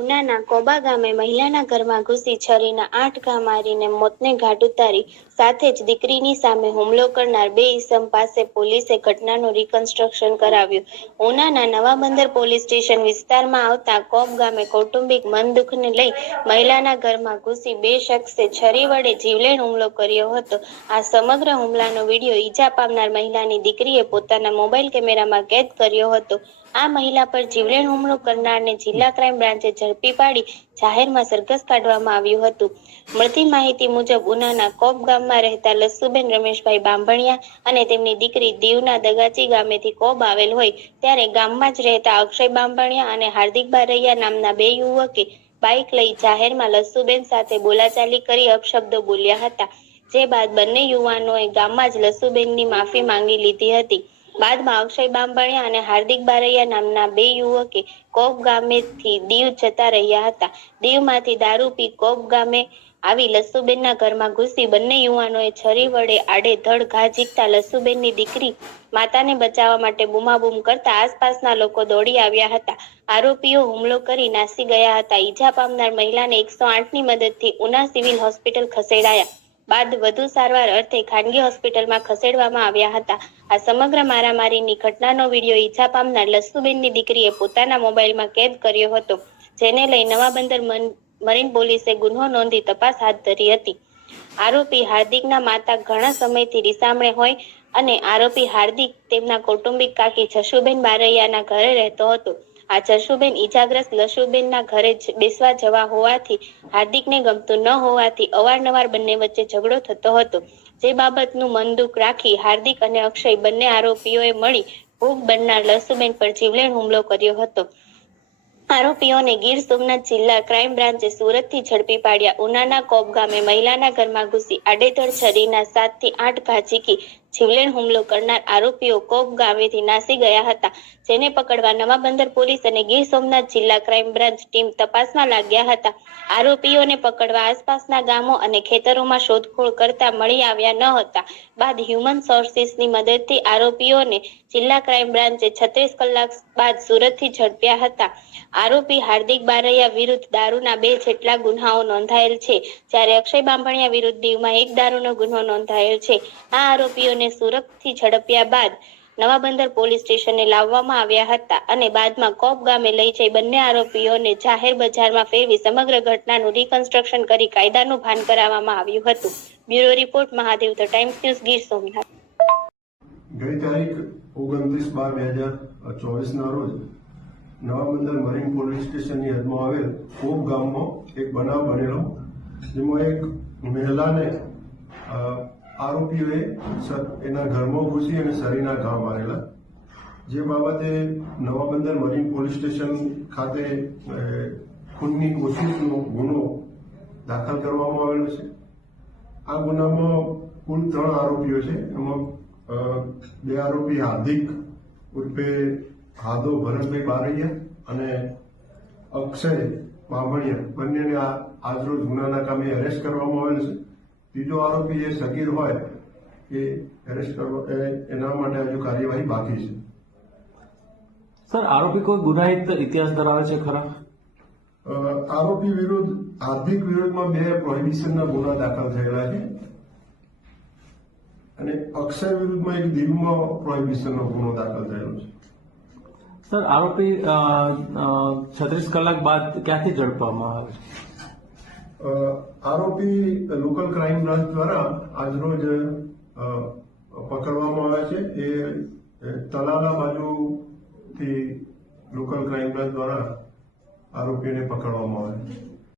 ઉનાના કોબા ગામે મહિલાના ઘરમાં ઘૂસી છરીના 8 ઘા મારીને મોતને ઘાટ ઉતારી સાથે જ દીકરીની સામે હુમલો કરનાર 2 ઈસમ પાસે પોલીસે ઘટનાનું રિકન્સ્ટ્રક્શન કરાવ્યું. ઉનાના નવા બંદર પોલીસ સ્ટેશન વિસ્તારમાં આવતા કોબ ગામે કૌટુંબિક મન દુઃખને લઈ મહિલાના ઘરમાં ઘૂસી 2 શખ્સે છરી વડે જીવલેણ હુમલો કર્યો હતો. આ સમગ્ર હુમલાનો વિડીયો ઈજા પામનાર મહિલાની દીકરીએ પોતાના મોબાઈલ કેમેરામાં કેદ કર્યો હતો. આ મહિલા પર જીવલેણ હુમલો કરનારને જિલ્લા ક્રાઇમ બ્રાન્ચે ઝડપી પાડી જાહેરમાં સરઘસ કાઢવામાં આવ્યું હતું. મળતી માહિતી મુજબ ઉનાના કોબ ગામમાં રહેતા લસ્સુબેન રમેશભાઈ બાંભણિયા અને તેમની દીકરી દીવના દગાચી ગામેથી કોબ આવેલ હોય ત્યારે ગામમાં જ રહેતા અક્ષય બાંભણિયા અને હાર્દિક બારૈયા નામના 2 યુવકે બાઇક લઈ જાહેરમાં લસ્સુબેન સાથે બોલાચાલી કરી અપશબ્દો બોલ્યા હતા. જે બાદ બંને યુવાનોએ ગામમાં જ લસ્સુબેનની માફી માંગી લીધી હતી. બાદમાં અક્ષય બાંભણિયા અને હાર્દિક બારૈયા નામના 2 યુવકે કોબ ગામેથી દીવ જતા રહ્યા હતા. દીવમાંથી દારૂ પી કોબ ગામે આવી લસ્સુબેનના ઘરમાં ઘૂસી બંને યુવાનોએ છરી વડે આડેધડ ઘા ઝીકતા લસ્સુબેનની દીકરી માતાને બચાવવા માટે બૂમાબૂમ કરતા આસપાસના લોકો દોડી આવ્યા હતા. આરોપીઓ હુમલો કરી નાસી ગયા હતા. ઈજા પામનાર મહિલાને 108ની મદદથી ઉના સિવિલ હોસ્પિટલ ખસેડાયા બાદ વધુ સારવાર અર્થે ખાનગી હોસ્પિટલમાં ખસેડવામાં આવ્યા હતા. આ સમગ્ર મારામારીની ઘટનાનો વિડીયો ઈજા પામનાર લસ્સુબેનની દીકરીએ પોતાના મોબાઈલમાં કેદ કર્યો હતો. જેને લઈ નવા બંદર મરીન પોલીસે ગુનો નોંધી તપાસ હાથ ધરી હતી. આરોપી હાર્દિકના માતા ઘણા સમયથી રીસામણે હોય અને આરોપી હાર્દિક તેમના કૌટુંબિક કાકી જશુબેન બારૈયાના ઘરે રહેતો હતો. આ જશુબેન ઈજાગ્રસ્ત લશુબેનના ઘરે બેસવા જવા હોવાથી હાર્દિકને ગમતું ન હોવાથી અવારનવાર બંને વચ્ચે ઝઘડો થતો હતો. જે બાબતનું મન દુઃખ રાખી હાર્દિક અને અક્ષય બંને આરોપીઓએ મળી ભોગ બનનાર લસુબેન પર જીવલેણ હુમલો કર્યો હતો. આરોપીઓને ગીર સોમનાથ જિલ્લા ક્રાઇમ બ્રાન્ચે સુરતથી ઝડપી પાડ્યા. ઉનાના કોબ ગામે મહિલાના ઘરમાં ઘૂસી આડેધડ છરીના 7 થી 8 ઘા ઝીકી જીવલેણ હુમલો કરનાર આરોપીઓ કોબ ગામેથી નાસી ગયા હતા. જેને પકડવા નવા બંદર પોલીસ અને ગીર સોમનાથ જિલ્લા ક્રાઇમ બ્રાન્ચ ટીમ તપાસમાં લાગ્યા હતા. આરોપીઓને પકડવા આસપાસના ગામો અને ખેતરોમાં શોધખોળ કરતા મળી આવ્યા ન હતા. બાદ હ્યુમન સોર્સિસની મદદથી આરોપીઓને જિલ્લા ક્રાઇમ બ્રાન્ચે 36 કલાક બાદ સુરતથી ઝડપ્યા હતા. આરોપી હાર્દિક બારૈયા વિરુદ્ધ દારૂના 2 જેટલા ગુન્હાઓ નોંધાયેલ છે, જ્યારે અક્ષય બાંભણિયા વિરુદ્ધ દીવમાં 1 દારૂનો ગુન્હો નોંધાયેલ છે. આ આરોપીઓને સુરતથી ઝડપ્યા બાદ નવા બંદર પોલીસ સ્ટેશને લાવવામાં આવ્યા હતા અને બાદમાં કોબ ગામે લઈ જઈ બંને આરોપીઓને જાહેર બજારમાં ફેરવી સમગ્ર ઘટનાનું રિકન્સ્ટ્રક્શન કરી કાયદાનું ભાન કરાવવામાં આવ્યું હતું. Bureau report Mahadev the times news Gir Somnath. ગઈ તારીખ 29/12/2024ના રોજ નવા બંદર મરીન પોલીસ સ્ટેશનની હદમાં આવેલ કોબ ગામમાં એક બનાવ બનેલો, જેમાં એક મહિલાને આરોપીઓએ એના ઘરમાં ઘૂસી અને શરીરના ઘા મારેલા. જે બાબતે નવા બંદર મરીન પોલીસ સ્ટેશન ખાતે ખૂનની કોશિશનો ગુનો દાખલ કરવામાં આવેલો છે. આ ગુનામાં કુલ 3 આરોપીઓ છે. એમાં 2 આરોપી હાર્દિક ઉર્ફે હાદો ભરતભાઈ બારૈયા અને અક્ષય બાંભણિયા બંનેને આજરોજ ગુનાના કામે એરેસ્ટ કરવામાં આવેલ છે. ત્રીજો આરોપી જે સગીર હોય એ એરેસ્ટ કરવા એના માટે હજુ કાર્યવાહી બાકી છે. સર, આરોપી કોઈ ગુનાહિત ઇતિહાસ ધરાવે છે ખરા? આરોપી વિરુદ્ધ હાર્દિક વિરુદ્ધમાં 2 પ્રોહિબિશનના ગુના દાખલ થયેલા છે અને અક્ષય વિરુદ્ધમાં એક દીવમાં પ્રોહિબિશનનો ગુનો દાખલ થયેલો છે. સર, આરોપી 36 કલાક બાદ ક્યાંથી ઝડપવામાં આવે? આરોપી લોકલ ક્રાઇમ બ્રાન્ચ દ્વારા આજરોજ પકડવામાં આવ્યા છે. એ તલાલા બાજુથી લોકલ ક્રાઇમ બ્રાન્ચ દ્વારા આરોપીને પકડવામાં આવ્યા છે.